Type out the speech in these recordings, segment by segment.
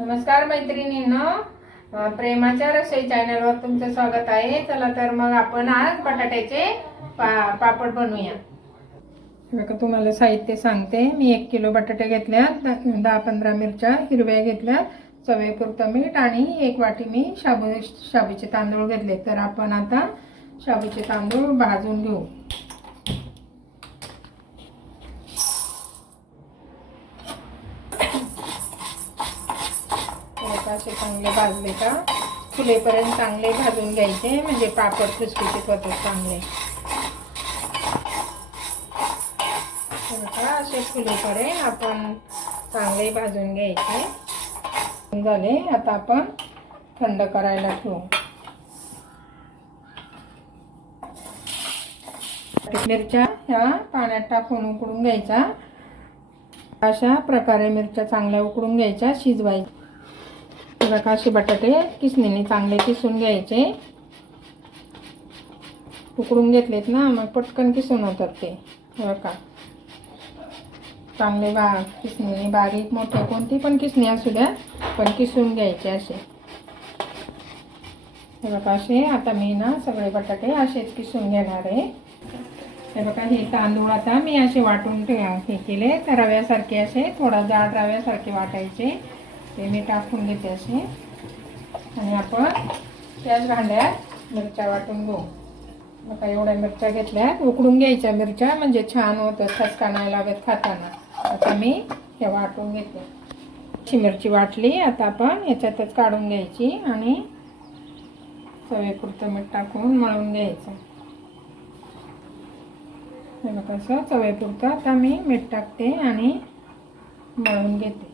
नमस्कार मैत्रिणींनो, प्रेमाच्या रसोई चॅनलवर तुमचं स्वागत आहे। चला तर मग आपण आज बटाट्याचे पापड बनवूया। बघा तुम्हाला साहित्य सांगते। मी 1 किलो बटाटे घेतल्या, 10-15 मिरच्या हिरव्या घेतल्या, चवीपुरतं मीठ आणि 1 वाटी मी शाबूचे तांदूळ घेतले। तर आपण आता शाबूचे तांदूळ भाजून घेऊ। असे चांगले भाजले का फुलेपर्यंत चांगले भाजून घ्यायचे, म्हणजे पापड खुसखुशीत होतात चांगले। असे फुलेपर्यंत आपण चांगले भाजून घ्यायचे। झाले, आता आपण थंड करायला ठेवू। मिरच्या ह्या पाण्यात टाकून उकळून घ्यायच्या। अशा प्रकारे मिरच्या चांगल्या उकळून घ्यायच्या, शिजवायच्या। बघा असे बटाटे किसणीने चांगले किसून घ्यायचे। उकळून घेतलेत ना, मग पटकन किसून होतात ते। बघा चांगले किसणीने बारीक मोठे कोणती पण किसणी असू द्या, पण किसून घ्यायचे असे। हे बघा असे आता मी ना सगळे बटाटे असेच किसून घेणार आहे। हे बघा हे तांदूळ आता मी असे वाटून हे केले, तर रव्यासारखे असे थोडा जाड रव्यासारखे वाटायचे। ते मी टाकून घेते असे, आणि आपण त्याच भांड्यात मिरच्या वाटून घेऊ। बघा एवढ्या मिरच्या घेतल्या, उकडून घ्यायच्या मिरच्या, म्हणजे छान होतं, ठसका नाही लागत खाताना। आता मी हे वाटून घेते। अशी मिरची वाटली, आता आपण याच्यातच काढून घ्यायची आणि चवीपुरतं मीठ टाकून मळून घ्यायचं। हे बघा असं चवीपुरतं आता मी मीठ टाकते आणि मळून घेते।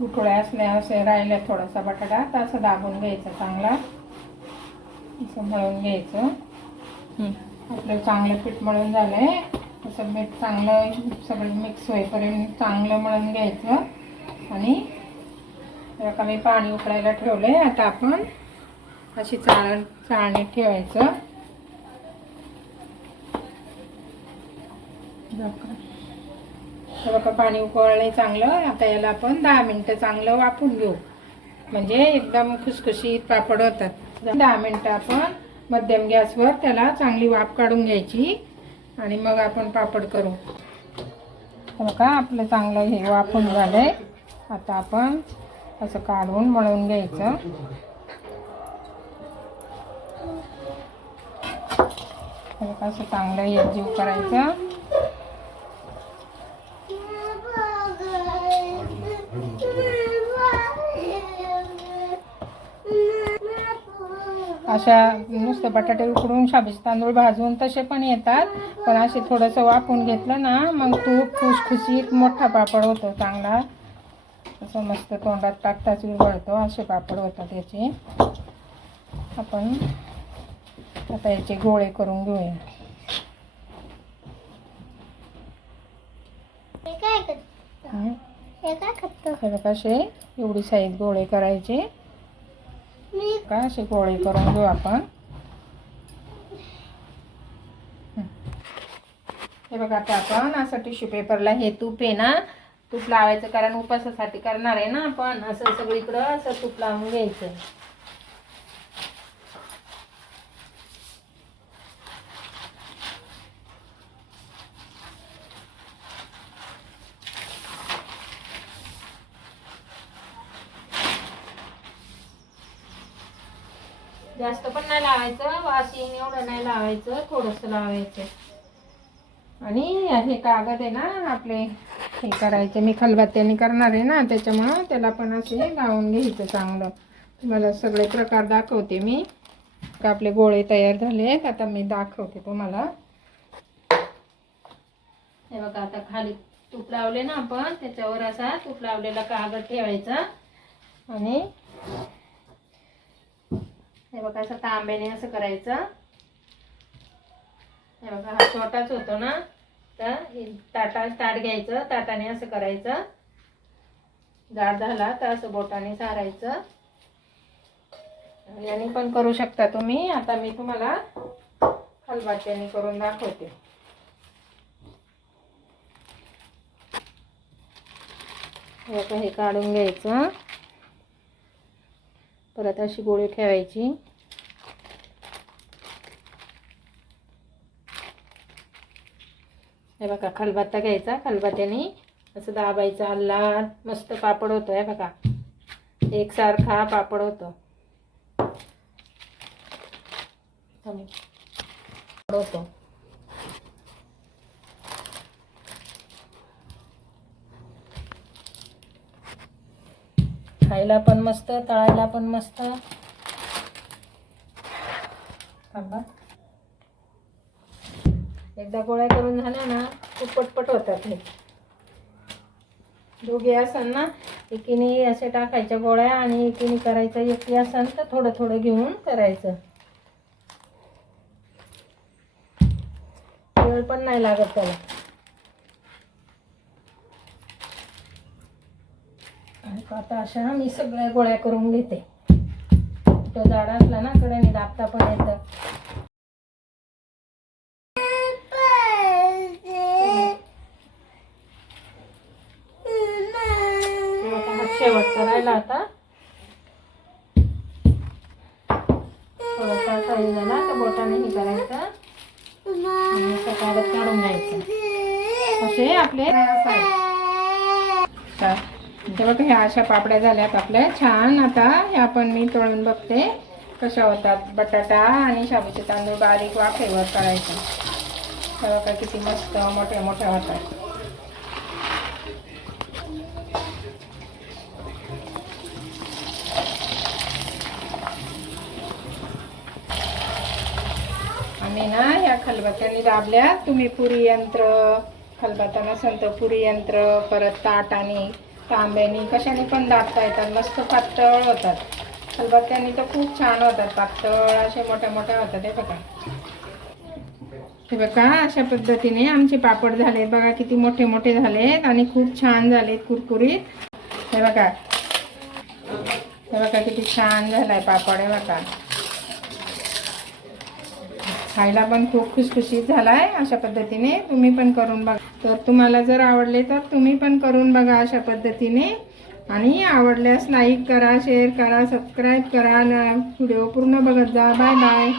उकळ्या असल्या असे राहिल्या थोडासा बटाटा, तर असं दाबून घ्यायचं, चांगला असं मळून घ्यायचं। आपलं चांगलं पीठ मळून झालंय, असं मीठ चांगलं सगळं मिक्स होईपर्यंत चांगलं मळून घ्यायचं। आणि आता मी पाणी उकळायला ठेवलंय, आता आपण अशी चाळणीत ठेवायचं। बघा पाणी उकळले चांगलं, आता याला आपण 10 मिनिटं चांगलं वाफवून घेऊ, म्हणजे एकदम खुसखुशीत पापड होतात। 10 मिनिटं आपण मध्यम गॅसवर त्याला चांगली वाफ काढून घ्यायची, आणि मग आपण पापड करू। बघा आपलं चांगलं हे वाफवून झालंय, आता आपण असं काढून मळून घ्यायचं। असं चांगलं एकजीव करायचं। अशा नुसते बटाटे उकडून शाबूचे तांदूळ भाजून तसे पण येतात, पण असे थोडंसं वाफवून घेतलं ना, मग खूप खुसखुशीत मोठा पापड होतो चांगला। असं मस्त तोंडात टाकताच विरघळतो, असे पापड होतात याचे। आपण आता याचे गोळे करून घेऊया। हे बघा असे एवढी साईज गोळे करायचे। का असे गोळे करून घेऊ आपण। हे बघा आता आपण असं टिश्यू पेपरला हे तूप आहे ना, तूप लावायचं, कारण उपासासाठी करणार आहे ना आपण। असं सगळीकडं असं तूप लावून घ्यायचं। जास्त पण नाही लावायचं, वास येईन एवढं नाही लावायचं, थोडंसं लावायचं। आणि हे कागद आहे ना आपले, हे करायचे, मी खलबत्त्याने करणार आहे ना, त्याच्यामुळं त्याला पण असे लावून घ्यायचं चांगलं। तुम्हाला सगळे प्रकार दाखवते मी। आपले गोळे तयार झाले आहेत, आता मी दाखवते तुम्हाला। हे बघा आता खाली तूप लावले ना आपण, त्याच्यावर असा तूप लावलेला कागद ठेवायचा, आणि हे बघा असं तांब्याने असं करायचं। हे बघा हा छोटाच होतो ना, तर ताट घ्यायचं, ताटाने असं करायचं। जाड झाला तर असं बोटाने सारायचं, याने पण करू शकता तुम्ही। आता मी तुम्हाला खलबत्त्याने करून दाखवते। आता हे काढून घ्यायचं, परत अशी गोळी ठेवायची. हे बघा खलबत्ता घ्यायचा, खलबत्त्याने असं दाबायचं, आल्ला मस्त पापड होतो. हे बघा एकसारखा पापड होतो. खायला पण मस्त, तळायला पण मस्त. एकदा गोळ्या करून झाल्या ना खूप पटपट होतात. हे दोघे असन ना, एकीने असे टाकायच्या गोळ्या आणि एकीने करायचं. एकी असन तर थोडं थोडं घेऊन करायचं. वेळ पण नाही लागत त्याला. आता अशा मी सगळ्या गोळ्या करून घेते. तो जाड असला ना कडेने दाबता पण येतं. शेवट करायला आता थोडासा खाली झाला तर बोटाने हे करायचं आणि सकाळत काढून घ्यायचं. असे आपले ते बघा ह्या अशा पापड्या झाल्यात आपल्या छान. आता ह्या पण मी तळून बघते कशा होतात. बटाटा आणि शाबूचे तांदूळ बारीक वाफेवर करायचे. हे बघा किती मस्त मोठ्या मोठ्या होतात. आम्ही ना ह्या खलबत्त्याने दाबल्या. तुम्ही पुरी यंत्र, खलबत्ता नसेल तर पुरी यंत्र, परत ताटाने, तांब्याने, कशाने पण दाबता येतात. मस्त पातळ होतात. खलबत्त्याने तर खूप छान होतात, पातळ असे मोठ्या मोठ्या होतात. हे बघा, हे बघा अशा पद्धतीने आमचे पापड झाले. बघा किती मोठे मोठे झालेत आणि खूप छान झालेत, कुरकुरीत. हे बघा, हे बघा किती छान झालाय पापड. हे बघा खायला पण खूप खुसखुशीत झालाय. अशा पद्धतीने तुम्ही पण करून बघा. तर तुम्हाला जर आवडले तर तुम्ही पण करून बघा अशा पद्धतीने. आणि आवडल्यास लाईक करा, शेअर करा, सबस्क्राईब करा. व्हिडिओ पूर्ण बघत जा. Bye bye.